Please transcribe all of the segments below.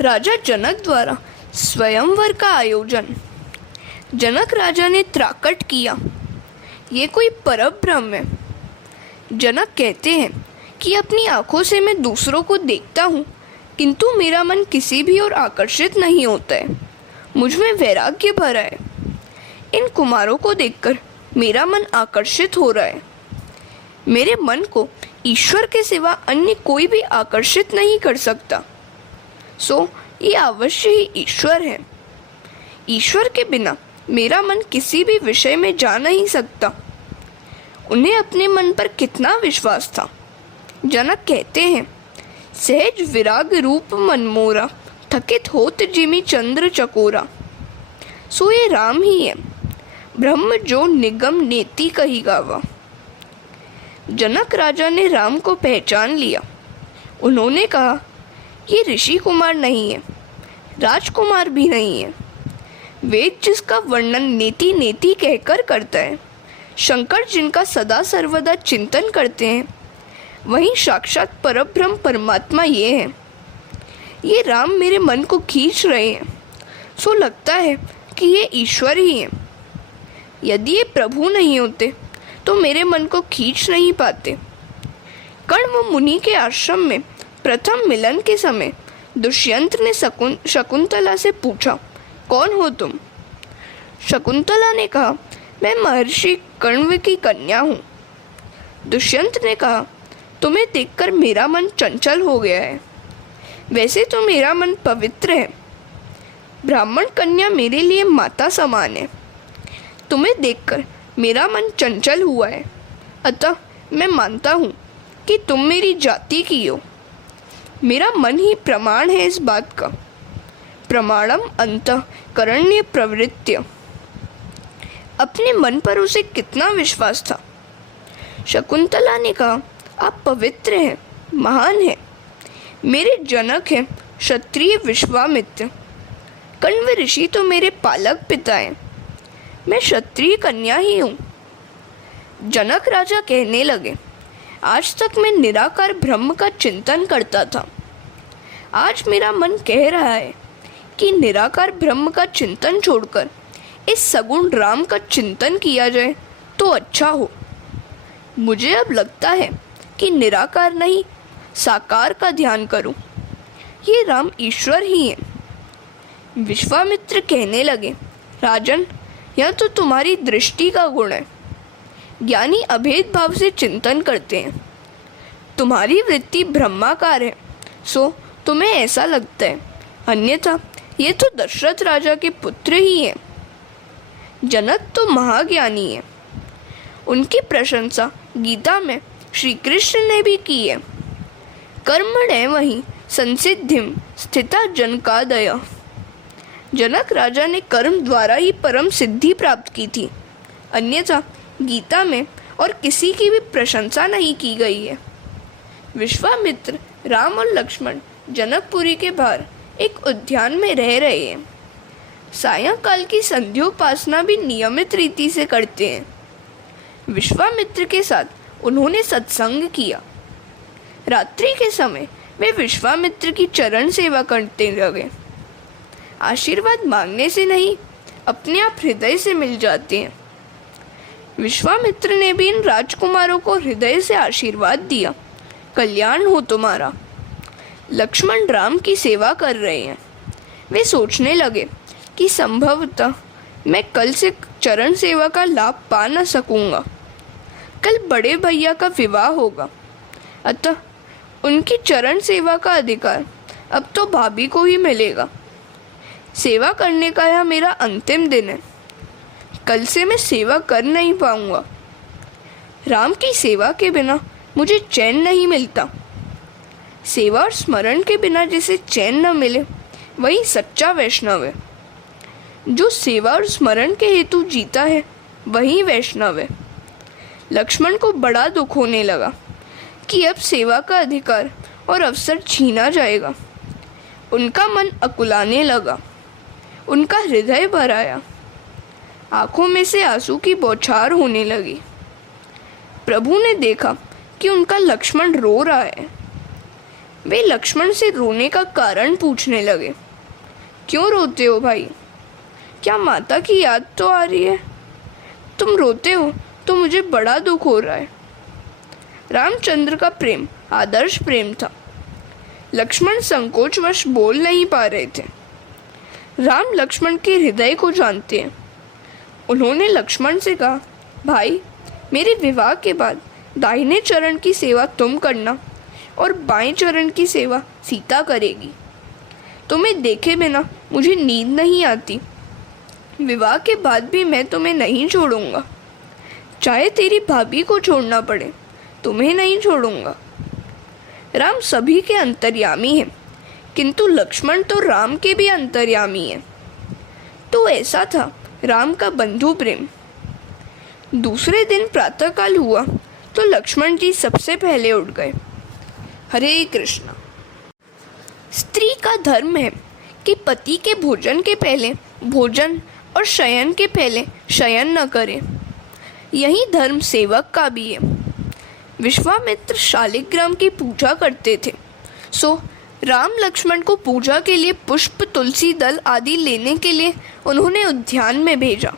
राजा जनक द्वारा स्वयंवर का आयोजन। जनक राजा ने त्राकट किया, ये कोई परब्रह्म है। जनक कहते हैं कि अपनी आंखों से मैं दूसरों को देखता हूँ, किंतु मेरा मन किसी भी ओर आकर्षित नहीं होता है। मुझ में वैराग्य भरा है। इन कुमारों को देखकर मेरा मन आकर्षित हो रहा है। मेरे मन को ईश्वर के सिवा अन्य कोई भी आकर्षित नहीं कर सकता। सो ये अवश्य ही ईश्वर है। ईश्वर के बिना मेरा मन किसी भी विषय में जा नहीं सकता। उन्हें अपने मन पर कितना विश्वास था। जनक कहते हैं, सहज विराग रूप मन मोरा, थकित होत जिमि चंद्र चकोरा। सो ये राम ही है, ब्रह्म जो निगम नेति कही गावा। जनक राजा ने राम को पहचान लिया। उन्होंने कहा, ये ऋषि कुमार नहीं है, राजकुमार भी नहीं है। वेद जिसका वर्णन नेति नेति कहकर करता है, शंकर जिनका सदा सर्वदा चिंतन करते हैं, वहीं साक्षात परब्रह्म परमात्मा ये है। ये राम मेरे मन को खींच रहे हैं। सो लगता है कि ये ईश्वर ही है। यदि ये प्रभु नहीं होते तो मेरे मन को खींच नहीं पाते। कण्व मुनि के आश्रम में प्रथम मिलन के समय दुष्यंत ने शकुंतला से पूछा, कौन हो तुम? शकुंतला ने कहा, मैं महर्षि कण्व की कन्या हूँ। दुष्यंत ने कहा, तुम्हें देखकर मेरा मन चंचल हो गया है। वैसे तो मेरा मन पवित्र है। ब्राह्मण कन्या मेरे लिए माता समान है। तुम्हें देखकर मेरा मन चंचल हुआ है, अतः मैं मानता हूँ कि तुम मेरी जाति की हो। मेरा मन ही प्रमाण है इस बात का। प्रमाणम अंतःकरण्य प्रवृत्ति। अपने मन पर उसे कितना विश्वास था। शकुंतला ने कहा, आप पवित्र हैं, महान हैं। मेरे जनक हैं क्षत्रिय विश्वामित्र। कण्व ऋषि तो मेरे पालक पिता हैं। मैं क्षत्रिय कन्या ही हूँ। जनक राजा कहने लगे, आज तक मैं निराकार ब्रह्म का चिंतन करता था। आज मेरा मन कह रहा है कि निराकार ब्रह्म का चिंतन छोड़कर इस सगुण राम का चिंतन किया जाए तो अच्छा हो। मुझे अब लगता है कि निराकार नहीं, साकार का ध्यान करूं। ये राम ईश्वर ही है। विश्वामित्र कहने लगे, राजन, यह तो तुम्हारी दृष्टि का गुण है। ज्ञानी अभेद भाव से चिंतन करते हैं। तुम्हारी वृत्ति ब्रह्माकार है, सो तुम्हें ऐसा लगता है, अन्यथा ये तो दशरथ राजा के पुत्र ही हैं। जनक तो महाज्ञानी है। उनकी प्रशंसा गीता में श्री कृष्ण ने भी की है। कर्मण्येवाहि संसिद्धिं स्थिता जनकादय। जनक राजा ने कर्म द्वारा ही परम सिद्धि प्राप्त की थी, अन्यथा गीता में और किसी की भी प्रशंसा नहीं की गई है। विश्वामित्र, राम और लक्ष्मण जनकपुरी के बाहर एक उद्यान में रह रहे हैं। सायंकाल की संध्योपासना भी नियमित रीति से करते हैं। विश्वामित्र के साथ उन्होंने सत्संग किया। रात्रि के समय वे विश्वामित्र की चरण सेवा करते लगे। आशीर्वाद मांगने से नहीं, अपने आप हृदय से मिल जाते हैं। विश्वामित्र ने भी इन राजकुमारों को हृदय से आशीर्वाद दिया, कल्याण हो तुम्हारा। लक्ष्मण राम की सेवा कर रहे हैं। वे सोचने लगे कि संभवतः मैं कल से चरण सेवा का लाभ पा न सकूंगा। कल बड़े भैया का विवाह होगा, अतः उनकी चरण सेवा का अधिकार अब तो भाभी को ही मिलेगा। सेवा करने का यह मेरा अंतिम दिन है। कल से मैं सेवा कर नहीं पाऊंगा। राम की सेवा के बिना मुझे चैन नहीं मिलता। सेवा और स्मरण के बिना जिसे चैन न मिले, वही सच्चा वैष्णव है। जो सेवा और स्मरण के हेतु जीता है, वही वैष्णव है। लक्ष्मण को बड़ा दुख होने लगा कि अब सेवा का अधिकार और अवसर छीना जाएगा। उनका मन अकुलाने लगा। उनका हृदय भर आया। आंखों में से आंसू की बौछार होने लगी। प्रभु ने देखा कि उनका लक्ष्मण रो रहा है। वे लक्ष्मण से रोने का कारण पूछने लगे। क्यों रोते हो भाई? क्या माता की याद तो आ रही है? तुम रोते हो तो मुझे बड़ा दुख हो रहा है। रामचंद्र का प्रेम आदर्श प्रेम था। लक्ष्मण संकोचवश बोल नहीं पा रहे थे। राम लक्ष्मण के हृदय को जानते हैं। उन्होंने लक्ष्मण से कहा, भाई, मेरे विवाह के बाद दाहिने चरण की सेवा तुम करना और बाएं चरण की सेवा सीता करेगी। तुम्हें देखे बिना मुझे नींद नहीं आती। विवाह के बाद भी मैं तुम्हें नहीं छोड़ूंगा। चाहे तेरी भाभी को छोड़ना पड़े, तुम्हें नहीं छोड़ूंगा। राम सभी के अंतर्यामी हैं, किंतु लक्ष्मण तो राम के भी अंतर्यामी हैं। तो ऐसा था राम का बंधु प्रेम। दूसरे दिन प्रातःकाल हुआ तो लक्ष्मण जी सबसे पहले उठ गए। हरे कृष्णा। स्त्री का धर्म है कि पति के भोजन के पहले भोजन और शयन के पहले शयन न करे। यही धर्म सेवक का भी है। विश्वामित्र शालिग्राम की पूजा करते थे, सो राम लक्ष्मण को पूजा के लिए पुष्प, तुलसी दल आदि लेने के लिए उन्होंने उद्यान में भेजा।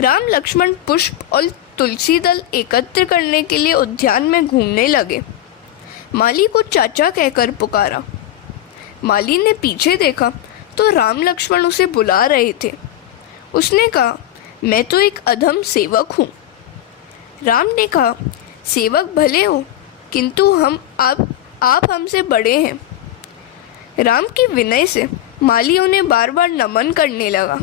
राम लक्ष्मण पुष्प और तुलसी दल एकत्र करने के लिए उद्यान में घूमने लगे। माली को चाचा कहकर पुकारा। माली ने पीछे देखा तो राम लक्ष्मण उसे बुला रहे थे। उसने कहा, मैं तो एक अधम सेवक हूँ। राम ने कहा, सेवक भले हो, किंतु आप हमसे बड़े हैं। राम की विनय से माली उन्हें बार बार नमन करने लगा।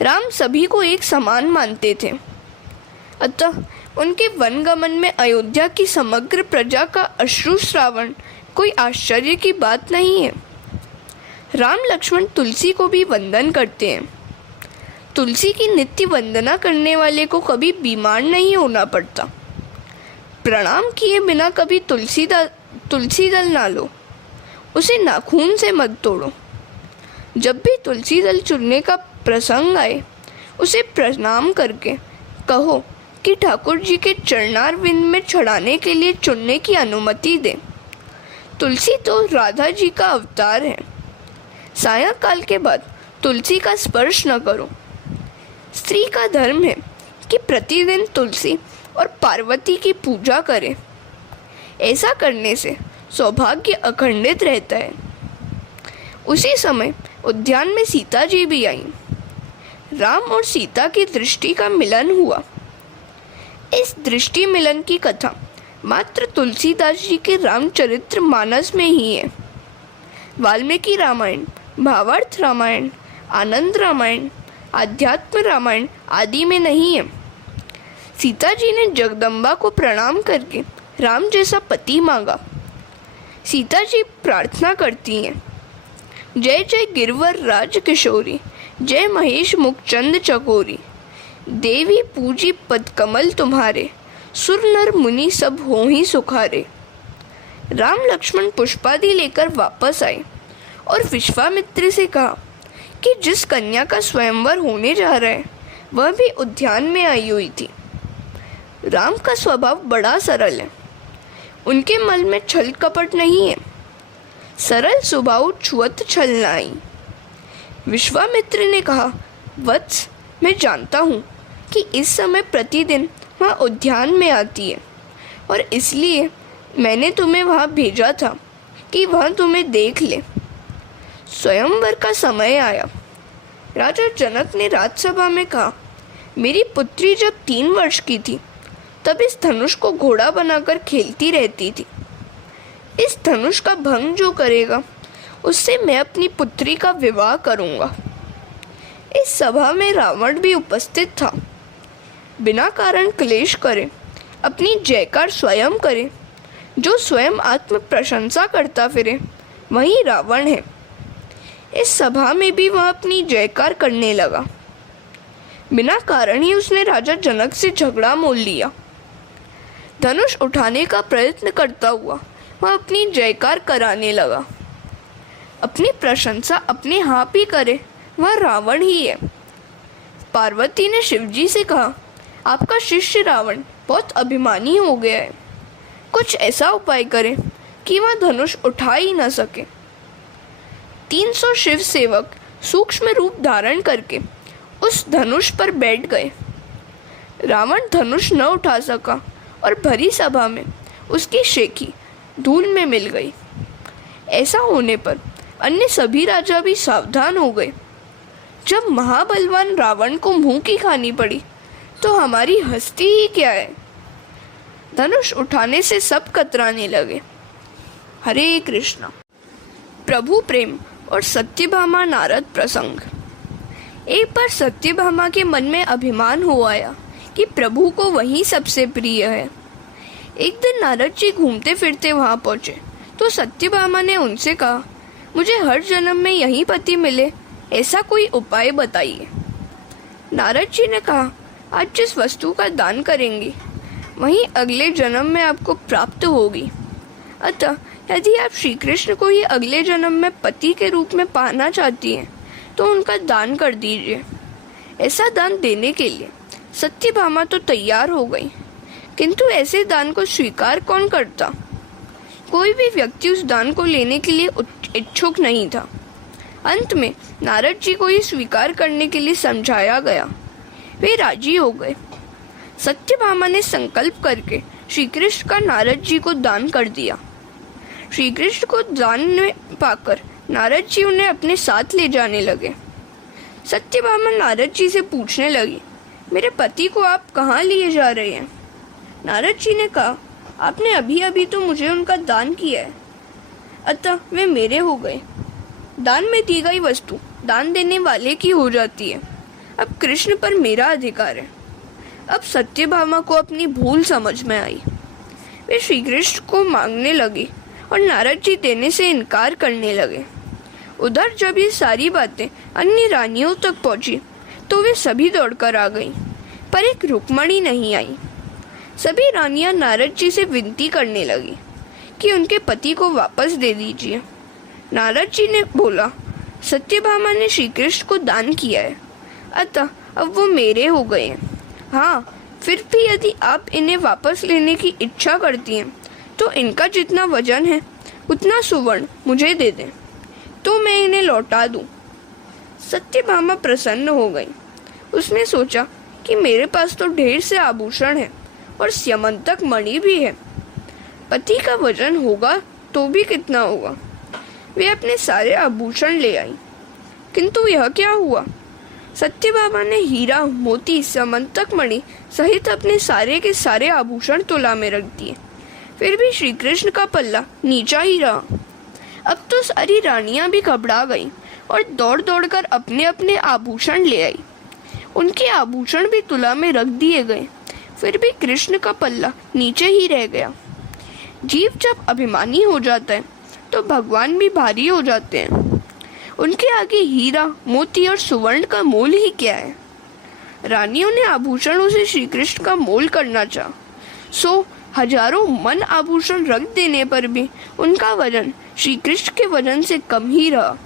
राम सभी को एक समान मानते थे, अतः उनके वनगमन में अयोध्या की समग्र प्रजा का अश्रुश्रावण कोई आश्चर्य की बात नहीं है। राम लक्ष्मण तुलसी को भी वंदन करते हैं। तुलसी की नित्य वंदना करने वाले को कभी बीमार नहीं होना पड़ता। प्रणाम किए बिना कभी तुलसी दल ना लो, उसे नाखून से मत तोड़ो। जब भी तुलसी दल चुनने का प्रसंग आए, उसे प्रणाम करके कहो कि ठाकुर जी के चरणारविंद में चढ़ाने के लिए चुनने की अनुमति दे। तुलसी तो राधा जी का अवतार है। सायंकाल के बाद तुलसी का स्पर्श न करो। स्त्री का धर्म है कि प्रतिदिन तुलसी और पार्वती की पूजा करे। ऐसा करने से सौभाग्य अखंडित रहता है। उसी समय उद्यान में सीता जी भी आई। राम और सीता की दृष्टि का मिलन हुआ। इस दृष्टि मिलन की कथा मात्र तुलसीदास जी के रामचरित्र मानस में ही है। वाल्मीकि रामायण, भावार्थ रामायण, आनंद रामायण, आध्यात्म रामायण आदि में नहीं है। सीता जी ने जगदम्बा को प्रणाम करके राम जैसा पति मांगा। सीता जी प्रार्थना करती हैं, जय जय गिरवर राज किशोरी, जय महेश मुखचंद चकोरी, देवी पूजी पद कमल तुम्हारे, सुर नर मुनि सब हो ही सुखारे। राम लक्ष्मण पुष्पादि लेकर वापस आए और विश्वामित्र से कहा कि जिस कन्या का स्वयंवर होने जा रहा है वह भी उद्यान में आई हुई थी। राम का स्वभाव बड़ा सरल है। उनके मन में छल कपट नहीं है। सरल स्वभाव छुअत छल नाई। विश्वामित्र ने कहा, वत्स, मैं जानता हूँ कि इस समय प्रतिदिन वह उद्यान में आती है और इसलिए मैंने तुम्हें वहाँ भेजा था कि वह तुम्हें देख ले। स्वयंवर का समय आया। राजा जनक ने राजसभा में कहा, मेरी पुत्री जब 3 वर्ष की थी तब इस धनुष को घोड़ा बनाकर खेलती रहती थी। इस धनुष का भंग जो करेगा उससे मैं अपनी पुत्री का विवाह करूँगा। इस सभा में रावण भी उपस्थित था। बिना कारण क्लेश करे, अपनी जयकार स्वयं करे। जो स्वयं आत्म प्रशंसा करता फिरे वही रावण है। इस सभा में भी वह अपनी जयकार करने लगा। बिना कारण ही उसने राजा जनक से झगड़ा मोल लिया। धनुष उठाने का प्रयत्न करता हुआ वह अपनी जयकार कराने लगा। अपनी प्रशंसा अपने आप ही करे वह रावण ही है। पार्वती ने शिवजी से कहा, आपका शिष्य रावण बहुत अभिमानी हो गया है। कुछ ऐसा उपाय करें कि वह धनुष उठा ही न सके। 300 शिव सेवक सूक्ष्म रूप धारण करके उस धनुष पर बैठ गए। रावण धनुष न उठा सका और भरी सभा में उसकी शेखी धूल में मिल गई। ऐसा होने पर अन्य सभी राजा भी सावधान हो गए। जब महाबलवान रावण को मुंह की खानी पड़ी तो हमारी हस्ती ही क्या है। धनुष उठाने से सब कतराने लगे। हरे कृष्णा। प्रभु प्रेम और सत्यभामा नारद प्रसंग। एक बार सत्यभामा के मन में अभिमान हो आया कि प्रभु को वही सबसे प्रिय है। एक दिन नारद जी घूमते फिरते वहां पहुंचे तो सत्यभामा ने उनसे कहा, मुझे हर जन्म में यही पति मिले, ऐसा कोई उपाय बताइए। नारद जी ने कहा, आज जिस वस्तु का दान करेंगी वहीं अगले जन्म में आपको प्राप्त होगी। अतः यदि आप श्री कृष्ण को ही अगले जन्म में पति के रूप में पाना चाहती हैं तो उनका दान कर दीजिए। ऐसा दान देने के लिए सत्यभामा तो तैयार हो गई, किंतु ऐसे दान को स्वीकार कौन करता। कोई भी व्यक्ति उस दान को लेने के लिए इच्छुक नहीं था। अंत में नारद जी को ये स्वीकार करने के लिए समझाया गया। वे राजी हो गए। सत्यभामा ने संकल्प करके श्री कृष्ण का नारद जी को दान कर दिया। श्री कृष्ण को दान में पाकर नारद जी उन्हें अपने साथ ले जाने लगे। सत्यभामा नारद जी से पूछने लगी, मेरे पति को आप कहाँ लिए जा रहे हैं। नारद जी ने कहा, आपने अभी अभी तो मुझे उनका दान किया है, अतः वे मेरे हो गए। दान में दी गई वस्तु दान देने वाले की हो जाती है। अब कृष्ण पर मेरा अधिकार है। अब सत्यभामा को अपनी भूल समझ में आई। वे श्री कृष्ण को मांगने लगी और नारद जी देने से इनकार करने लगे। उधर जब ये सारी बातें अन्य रानियों तक पहुंची तो वे सभी दौड़कर आ गईं, पर एक रुक्मणी नहीं आई। सभी रानियां नारद जी से विनती करने लगी कि उनके पति को वापस दे दीजिए। नारद जी ने बोला, सत्यभामा ने श्री कृष्ण को दान किया है, अतः अब वो मेरे हो गए हैं। हाँ, फिर भी यदि आप इन्हें वापस लेने की इच्छा करती हैं तो इनका जितना वजन है उतना सुवर्ण मुझे दे दें तो मैं इन्हें लौटा दूं। सत्यभामा प्रसन्न हो गई। उसने सोचा कि मेरे पास तो ढेर से आभूषण है और स्यमंतक मणि भी है, पति का वजन होगा तो भी कितना होगा। वे अपने सारे आभूषण ले आई, किंतु यह क्या हुआ। सत्यभामा ने हीरा, मोती, स्यमंतक मणि सहित अपने सारे के सारे आभूषण तुला में रख दिए, फिर भी श्री कृष्ण का पल्ला नीचा ही रहा। अब तो सारी रानियां भी घबरा गईं और दौड़ दौड़ कर अपने अपने आभूषण ले आई। उनके आभूषण भी तुला में रख दिए गए, फिर भी कृष्ण का पल्ला नीचे ही रह गया। जीव जब अभिमानी हो जाता है तो भगवान भी भारी हो जाते हैं। उनके आगे हीरा, मोती और सुवर्ण का मोल ही क्या है। रानियों ने आभूषणों से श्री कृष्ण का मोल करना चाहा, सो हजारों मन आभूषण रख देने पर भी उनका वजन श्री कृष्ण के वजन से कम ही रहा।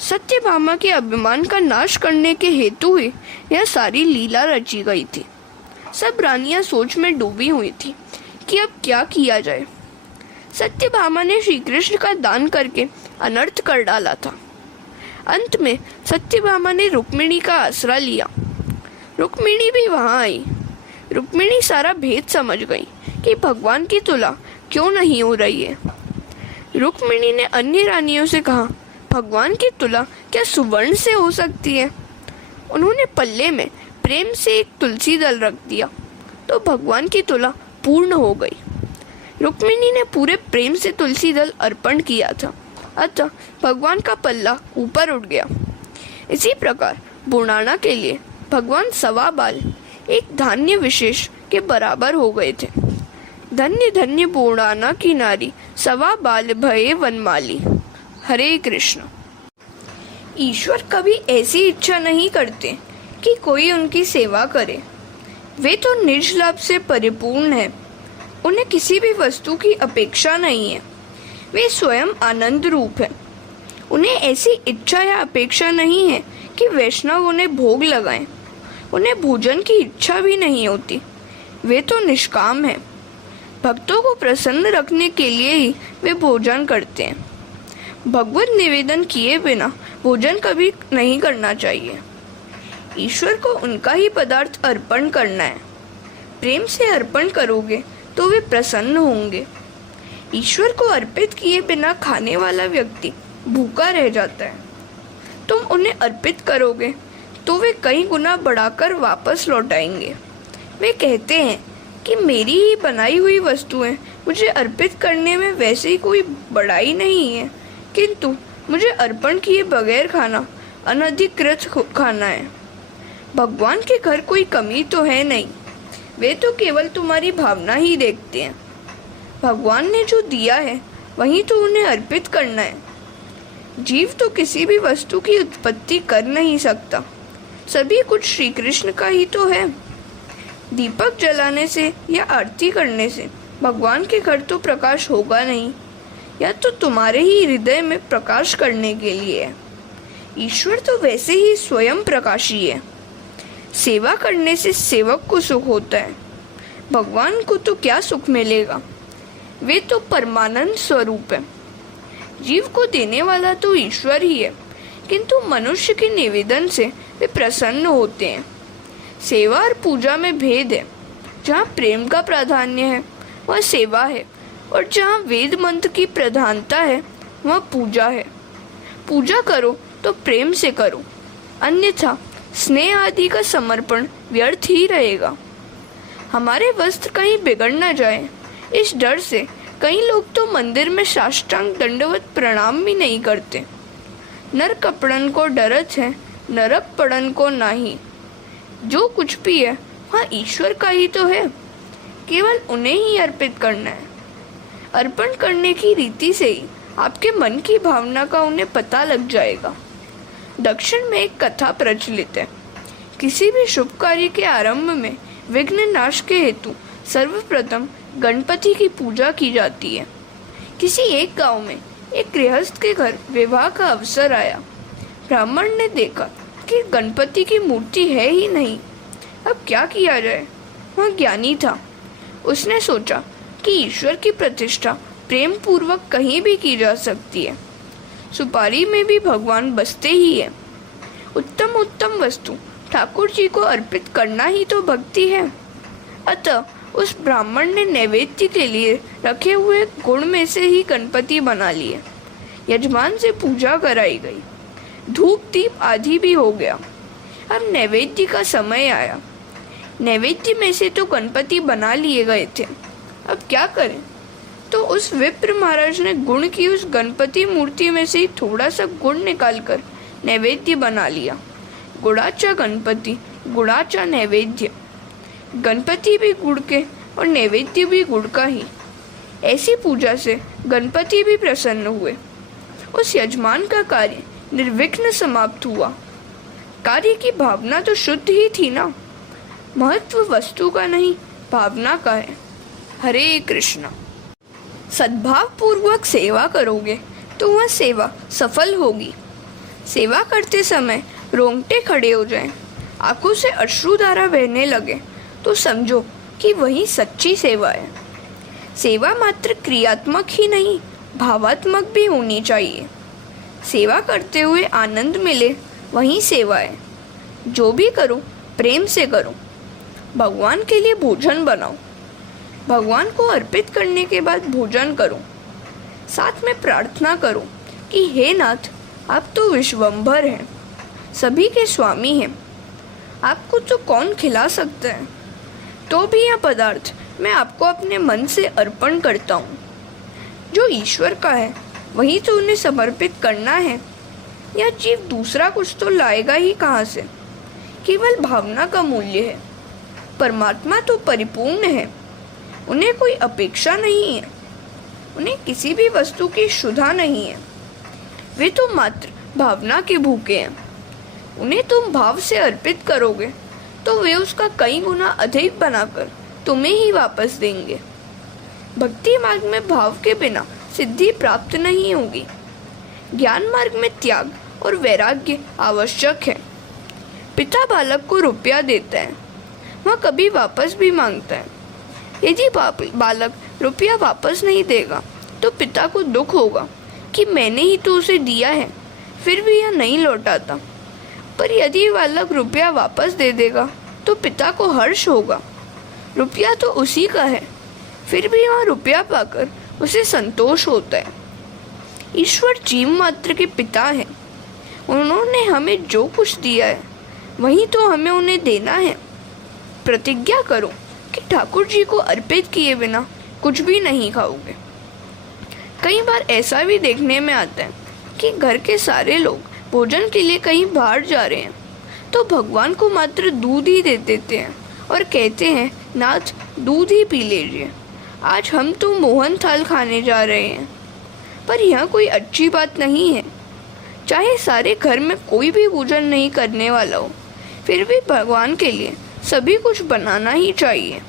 सत्यभामा के अभिमान का नाश करने के हेतु ही यह सारी लीला रची गई थी। सब रानियां सोच में डूबी हुई थी कि अब क्या किया जाए। सत्यभामा ने श्री कृष्ण का दान करके अनर्थ कर डाला था। अंत में सत्यभामा ने रुक्मिणी का आसरा लिया। रुक्मिणी भी वहां आई। रुक्मिणी सारा भेद समझ गई कि भगवान की तुला क्यों नहीं हो रही है। रुक्मिणी ने अन्य रानियों से कहा, भगवान की तुला क्या सुवर्ण से हो सकती है। उन्होंने पल्ले में प्रेम से एक तुलसी दल रख दिया तो भगवान की तुला पूर्ण हो गई। रुक्मिणी ने पूरे प्रेम से तुलसी दल अर्पण किया था, अतः भगवान का पल्ला ऊपर उठ गया। इसी प्रकार बुढ़ाना के लिए भगवान सवा बाल एक धान्य विशेष के बराबर हो गए थे। धन्य धन्य बुढ़ाना की नारी, सवा बाल भये वनमाली। हरे कृष्ण। ईश्वर कभी ऐसी इच्छा नहीं करते कि कोई उनकी सेवा करे। वे तो निज लाभ से परिपूर्ण है। उन्हें किसी भी वस्तु की अपेक्षा नहीं है। वे स्वयं आनंद रूप है। उन्हें ऐसी इच्छा या अपेक्षा नहीं है कि वैष्णव उन्हें भोग लगाएं। उन्हें भोजन की इच्छा भी नहीं होती। वे तो निष्काम हैं। भक्तों को प्रसन्न रखने के लिए ही वे भोजन करते हैं। भगवत निवेदन किए बिना भोजन कभी नहीं करना चाहिए। ईश्वर को उनका ही पदार्थ अर्पण करना है। प्रेम से अर्पण करोगे तो वे प्रसन्न होंगे। ईश्वर को अर्पित किए बिना खाने वाला व्यक्ति भूखा रह जाता है। तुम उन्हें अर्पित करोगे तो वे कई गुना बढ़ाकर वापस लौटाएंगे। वे कहते हैं कि मेरी ही बनाई हुई वस्तुएं मुझे अर्पित करने में वैसे ही कोई बड़ाई नहीं है, किंतु मुझे अर्पण किए बगैर खाना अनधिकृत खाना है। भगवान के घर कोई कमी तो है नहीं, वे तो केवल तुम्हारी भावना ही देखते हैं। भगवान ने जो दिया है वही तो उन्हें अर्पित करना है। जीव तो किसी भी वस्तु की उत्पत्ति कर नहीं सकता, सभी कुछ श्री कृष्ण का ही तो है। दीपक जलाने से या आरती करने से भगवान के घर तो प्रकाश होगा नहीं, या तो तुम्हारे ही हृदय में प्रकाश करने के लिए है। ईश्वर तो वैसे ही स्वयं प्रकाशी है। सेवा करने से सेवक को सुख होता है, भगवान को तो क्या सुख मिलेगा, वे तो परमानंद स्वरूप है। जीव को देने वाला तो ईश्वर ही है, किंतु मनुष्य के निवेदन से वे प्रसन्न होते हैं। सेवा और पूजा में भेद है। जहाँ प्रेम का प्राधान्य है वह सेवा है, और जहाँ वेद मंत्र की प्रधानता है वह पूजा है। पूजा करो तो प्रेम से करो, अन्यथा स्नेह आदि का समर्पण व्यर्थ ही रहेगा। हमारे वस्त्र कहीं बिगड़ न जाए, इस डर से कई लोग तो मंदिर में साष्टांग दंडवत प्रणाम भी नहीं करते। नर कपड़न को डरत है, नरक पड़न को नाही। जो कुछ भी है वह ईश्वर का ही तो है, केवल उन्हें ही अर्पित करना है। अर्पण करने की रीति से ही आपके मन की भावना का उन्हें पता लग जाएगा। दक्षिण में एक कथा प्रचलित है। किसी भी शुभ कार्य के आरंभ में विघ्न नाश के हेतु सर्वप्रथम गणपति की पूजा की जाती है। किसी एक गांव में एक गृहस्थ के घर विवाह का अवसर आया। ब्राह्मण ने देखा कि गणपति की मूर्ति है ही नहीं, अब क्या किया जाए। वह ज्ञानी था, उसने सोचा कि ईश्वर की प्रतिष्ठा प्रेम पूर्वक कहीं भी की जा सकती है। सुपारी में भी भगवान बसते ही है। उत्तम उत्तम वस्तु ठाकुर जी को अर्पित करना ही तो भक्ति है। अतः उस ब्राह्मण ने नैवेद्य के लिए रखे हुए गुड़ में से ही गणपति बना लिए। यजमान से पूजा कराई गई, धूप दीप आदि भी हो गया। अब नैवेद्य का समय आया। नैवेद्य में से तो गणपति बना लिए गए थे, अब क्या करें। तो उस विप्र महाराज ने गुड़ की उस गणपति मूर्ति में से थोड़ा सा गुड़ निकालकर नैवेद्य बना लिया। गुड़ाचा गणपति, गुड़ाचा नैवेद्य। गणपति भी गुड़ के और नैवेद्य भी गुड़ का ही। ऐसी पूजा से गणपति भी प्रसन्न हुए। उस यजमान का कार्य निर्विघ्न समाप्त हुआ। कार्य की भावना तो शुद्ध ही थी ना। महत्व वस्तु का नहीं, भावना का है। हरे कृष्णा। सद्भाव पूर्वक सेवा करोगे तो वह सेवा सफल होगी। सेवा करते समय रोंगटे खड़े हो जाएं, आंखों से अश्रुधारा बहने लगे तो समझो कि वही सच्ची सेवा है। सेवा मात्र क्रियात्मक ही नहीं, भावात्मक भी होनी चाहिए। सेवा करते हुए आनंद मिले वही सेवा है। जो भी करो प्रेम से करो। भगवान के लिए भोजन बनाओ, भगवान को अर्पित करने के बाद भोजन करो। साथ में प्रार्थना करो कि हे नाथ, आप तो विश्वंभर हैं, सभी के स्वामी हैं, आपको तो कौन खिला सकता है। तो भी यह पदार्थ मैं आपको अपने मन से अर्पण करता हूँ। जो ईश्वर का है वही तो उन्हें समर्पित करना है। यह जीव दूसरा कुछ तो लाएगा ही कहाँ से। केवल भावना का मूल्य है। परमात्मा तो परिपूर्ण है, उन्हें कोई अपेक्षा नहीं है, उन्हें किसी भी वस्तु की क्षुधा नहीं है। वे तो मात्र भावना के भूखे हैं। उन्हें तुम भाव से अर्पित करोगे तो वे उसका कई गुना अधिक बनाकर तुम्हें ही वापस देंगे। भक्ति मार्ग में भाव के बिना सिद्धि प्राप्त नहीं होगी। ज्ञान मार्ग में त्याग और वैराग्य आवश्यक है। पिता बालक को रुपया देता है, वह कभी वापस भी मांगता है। यदि बालक रुपया वापस नहीं देगा तो पिता को दुख होगा कि मैंने ही तो उसे दिया है, फिर भी यह नहीं लौटाता। पर यदि बालक रुपया वापस दे देगा तो पिता को हर्ष होगा। रुपया तो उसी का है, फिर भी वह रुपया पाकर उसे संतोष होता है। ईश्वर जीव मात्र के पिता हैं। उन्होंने हमें जो कुछ दिया है वही तो हमें उन्हें देना है। प्रतिज्ञा करो कि ठाकुर जी को अर्पित किए बिना कुछ भी नहीं खाओगे। कई बार ऐसा भी देखने में आता है कि घर के सारे लोग भोजन के लिए कहीं बाहर जा रहे हैं तो भगवान को मात्र दूध ही दे देते हैं और कहते हैं, नाथ दूध ही पी लीजिए, आज हम तो मोहन थाल खाने जा रहे हैं। पर यह कोई अच्छी बात नहीं है। चाहे सारे घर में कोई भी भोजन नहीं करने वाला हो, फिर भी भगवान के लिए सभी कुछ बनाना ही चाहिए।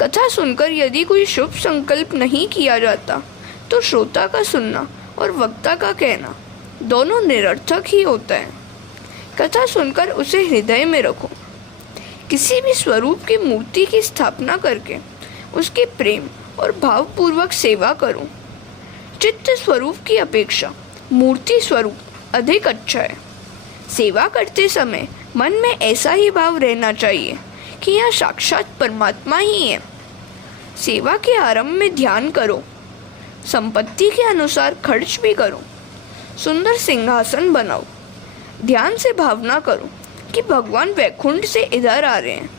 कथा सुनकर यदि कोई शुभ संकल्प नहीं किया जाता तो श्रोता का सुनना और वक्ता का कहना दोनों निरर्थक ही होता है। कथा सुनकर उसे हृदय में रखो। किसी भी स्वरूप की मूर्ति की स्थापना करके उसके प्रेम और भावपूर्वक सेवा करो। चित्त स्वरूप की अपेक्षा मूर्ति स्वरूप अधिक अच्छा है। सेवा करते समय मन में ऐसा ही भाव रहना चाहिए कि यह साक्षात परमात्मा ही है। सेवा के आरंभ में ध्यान करो, संपत्ति के अनुसार खर्च भी करो। सुंदर सिंहासन बनाओ। ध्यान से भावना करो कि भगवान वैकुंठ से इधर आ रहे हैं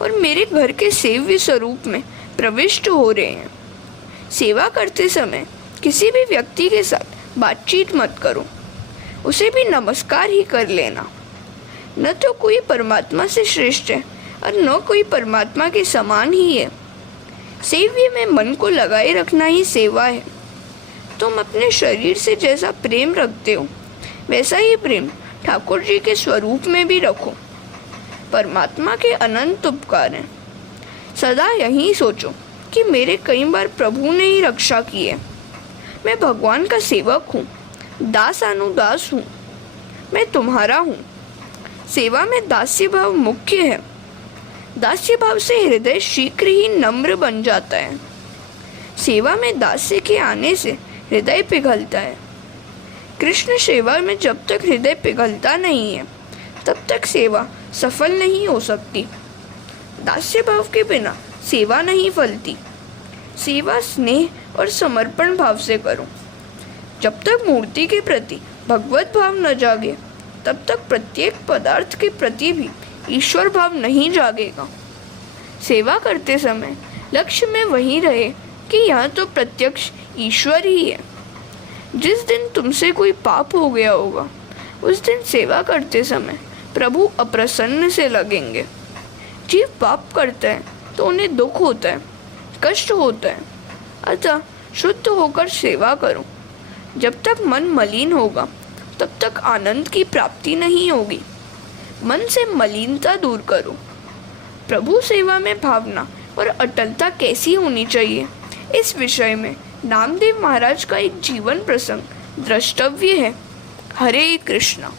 और मेरे घर के सेव्य स्वरूप में प्रविष्ट हो रहे हैं। सेवा करते समय किसी भी व्यक्ति के साथ बातचीत मत करो, उसे भी नमस्कार ही कर लेना। न तो कोई परमात्मा से श्रेष्ठ है और न कोई परमात्मा के समान ही है। सेव्य में मन को लगाए रखना ही सेवा है। तुम अपने शरीर से जैसा प्रेम रखते हो वैसा ही प्रेम ठाकुर जी के स्वरूप में भी रखो। परमात्मा के अनंत उपकार हैं। सदा यही सोचो कि मेरे कई बार प्रभु ने ही रक्षा की है। मैं भगवान का सेवक हूँ, दास अनुदास हूँ, मैं तुम्हारा हूँ। सेवा में दास्य भाव मुख्य है। दास्य भाव से हृदय शीघ्र ही नम्र बन जाता है। सेवा में दास्य के आने से हृदय पिघलता है। कृष्ण सेवा में जब तक हृदय पिघलता नहीं है तब तक सेवा सफल नहीं हो सकती। दास्य भाव के बिना सेवा नहीं फलती। सेवा स्नेह और समर्पण भाव से करो। जब तक मूर्ति के प्रति भगवत भाव न जागे तब तक प्रत्येक पदार्थ के प्रति भी ईश्वर भाव नहीं जागेगा। सेवा करते समय लक्ष्य में वही रहे कि यह तो प्रत्यक्ष ईश्वर ही है। जिस दिन तुमसे कोई पाप हो गया होगा उस दिन सेवा करते समय प्रभु अप्रसन्न से लगेंगे। जीव पाप करता है तो उन्हें दुख होता है, कष्ट होता है। अतः शुद्ध होकर सेवा करो। जब तक मन मलिन होगा तब तक आनंद की प्राप्ति नहीं होगी। मन से मलिनता दूर करो। प्रभु सेवा में भावना और अटलता कैसी होनी चाहिए, इस विषय में नामदेव महाराज का एक जीवन प्रसंग द्रष्टव्य है। हरे कृष्णा।